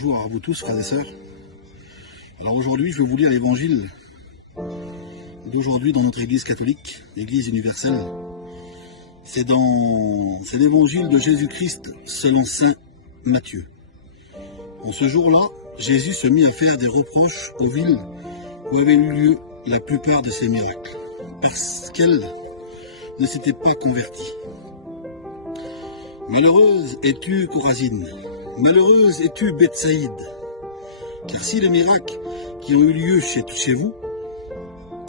bonjour à vous tous, frères et sœurs. Alors aujourd'hui, je vais vous lire l'évangile d'aujourd'hui dans notre église catholique, l'église universelle. C'est l'évangile de Jésus-Christ selon saint Matthieu. En ce jour-là, Jésus se mit à faire des reproches aux villes où avaient eu lieu la plupart de ses miracles, parce qu'elles ne s'étaient pas converties. Malheureuse es-tu, Chorazine, malheureuse es-tu, Bethsaïde, car si les miracles qui ont eu lieu chez vous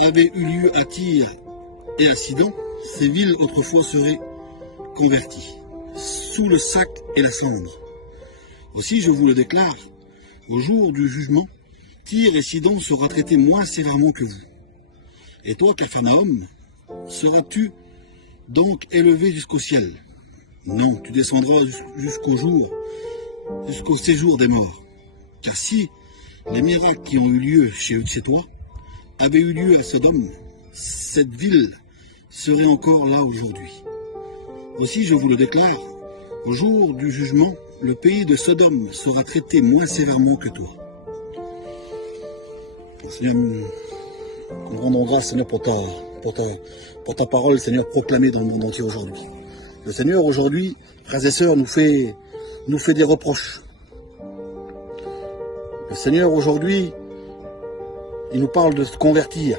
avaient eu lieu à Tyr et à Sidon, ces villes autrefois seraient converties, sous le sac et la cendre. Aussi, je vous le déclare, au jour du jugement, Tyr et Sidon sera traité moins sévèrement que vous. Et toi, Capharnaüm, seras-tu donc élevé jusqu'au ciel? Non, tu descendras jusqu'au séjour des morts. Car si les miracles qui ont eu lieu chez toi avaient eu lieu à Sodome, cette ville serait encore là aujourd'hui. Aussi, je vous le déclare, au jour du jugement, le pays de Sodome sera traité moins sévèrement que toi. Seigneur, nous rendons grâce, Seigneur, pour ta parole, Seigneur, proclamée dans le monde entier aujourd'hui. Le Seigneur, aujourd'hui, frères et sœurs, nous fait des reproches. Le Seigneur, aujourd'hui, il nous parle de se convertir.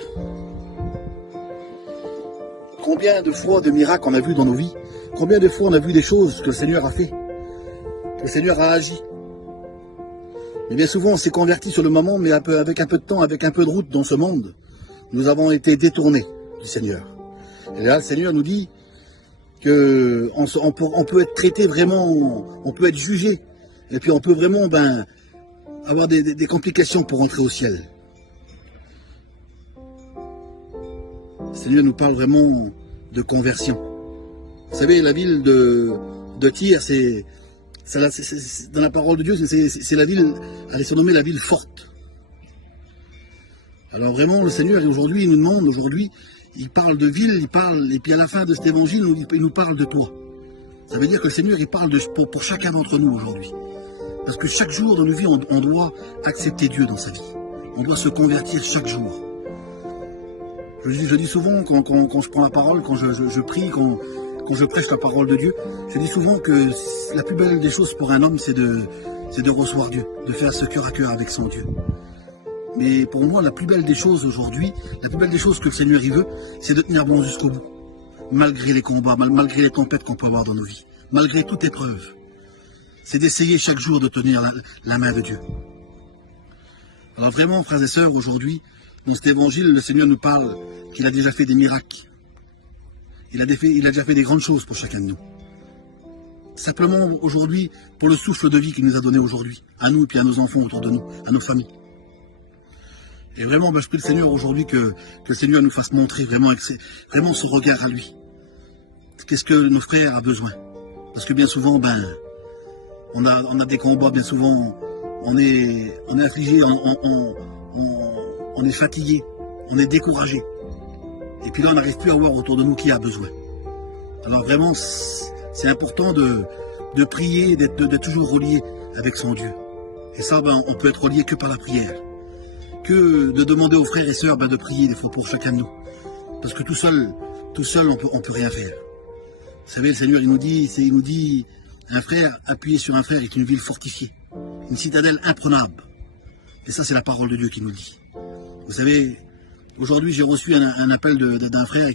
Combien de fois de miracles on a vu dans nos vies? Combien de fois on a vu des choses que le Seigneur a fait? Que le Seigneur a agi? Mais bien souvent, on s'est converti sur le moment, mais avec un peu de temps, avec un peu de route dans ce monde, nous avons été détournés du Seigneur. Et là, le Seigneur nous dit qu'on peut être traité vraiment, on peut être jugé, et puis on peut vraiment avoir des complications pour entrer au ciel. Le Seigneur nous parle vraiment de conversion. Vous savez, la ville de Tyr, dans la parole de Dieu, c'est la ville, elle est surnommée la ville forte. Alors vraiment, le Seigneur, aujourd'hui, il nous demande, il parle de ville, et puis à la fin de cet évangile, il nous parle de toi. Ça veut dire que le Seigneur, il parle pour chacun d'entre nous aujourd'hui. Parce que chaque jour dans nos vies, on doit accepter Dieu dans sa vie. On doit se convertir chaque jour. Je dis souvent, quand je prends la parole, quand je prie, quand je prêche la parole de Dieu, je dis souvent que la plus belle des choses pour un homme, c'est de recevoir Dieu, de faire ce cœur à cœur avec son Dieu. Mais pour moi, la plus belle des choses aujourd'hui, la plus belle des choses que le Seigneur y veut, c'est de tenir bon jusqu'au bout. Malgré les combats, malgré les tempêtes qu'on peut avoir dans nos vies, malgré toute épreuve. C'est d'essayer chaque jour de tenir la main de Dieu. Alors vraiment, frères et sœurs, aujourd'hui, dans cet évangile, le Seigneur nous parle qu'il a déjà fait des miracles. Il a déjà fait des grandes choses pour chacun de nous. Simplement, aujourd'hui, pour le souffle de vie qu'il nous a donné aujourd'hui, à nous et puis à nos enfants autour de nous, à nos familles. Et vraiment, je prie le Seigneur aujourd'hui que le Seigneur nous fasse montrer vraiment son regard à lui. Qu'est-ce que nos frères ont besoin? Parce que bien souvent, on a des combats, bien souvent, on est affligé, on est fatigué, on est découragé. Et puis là, on n'arrive plus à voir autour de nous qui a besoin. Alors vraiment, c'est important de prier, d'être toujours relié avec son Dieu. Et ça, on peut être relié que par la prière. Que de demander aux frères et sœurs de prier des fois pour chacun de nous. Parce que tout seul, on peut rien faire. Vous savez, le Seigneur, il nous dit, un frère appuyé sur un frère est une ville fortifiée, une citadelle imprenable. Et ça, c'est la parole de Dieu qui nous le dit. Vous savez, aujourd'hui, j'ai reçu un appel d'un frère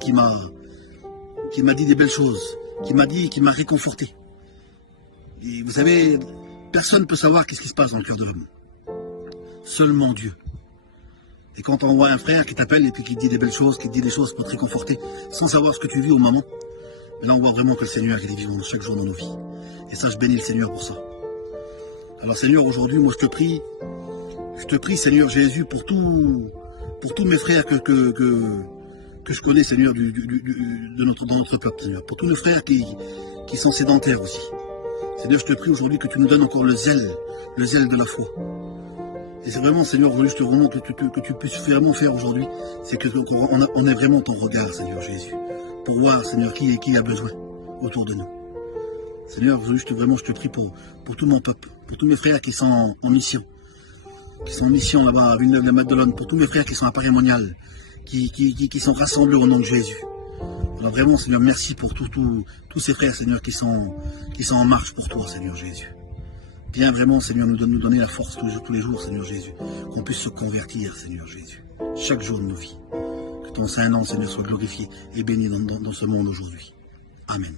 qui m'a dit des belles choses, qui m'a réconforté. Et vous savez, personne ne peut savoir qu'est-ce qui se passe dans le cœur de l'homme. Seulement Dieu. Et quand on voit un frère qui t'appelle et puis qui te dit des belles choses, qui te dit des choses pour te réconforter, sans savoir ce que tu vis au moment, mais là on voit vraiment que le Seigneur il est vivant chaque jour dans nos vies. Et ça, je bénis le Seigneur pour ça. Alors Seigneur, aujourd'hui, moi je te prie Seigneur Jésus, pour tous mes frères que je connais, Seigneur, dans notre peuple, Seigneur. Pour tous nos frères qui sont sédentaires aussi. Seigneur, je te prie aujourd'hui que tu nous donnes encore le zèle de la foi. Et c'est vraiment, Seigneur, aujourd'hui, je te demande que tu puisses vraiment faire aujourd'hui, c'est qu'on ait vraiment ton regard, Seigneur Jésus, pour voir, Seigneur, qui a besoin autour de nous. Seigneur, vraiment, je te prie pour tout mon peuple, pour tous mes frères qui sont en mission. Qui sont en mission là-bas à Villeneuve-les-Magdeleines, pour tous mes frères qui sont à Paris-Monial, qui sont rassemblés au nom de Jésus. Alors vraiment, Seigneur, merci pour tous ces frères, Seigneur, qui sont en marche pour toi, Seigneur Jésus. Viens vraiment, Seigneur, nous donner la force tous les jours, Seigneur Jésus, qu'on puisse se convertir, Seigneur Jésus, chaque jour de nos vies. Que ton Saint-Nom, Seigneur, soit glorifié et béni dans ce monde aujourd'hui. Amen.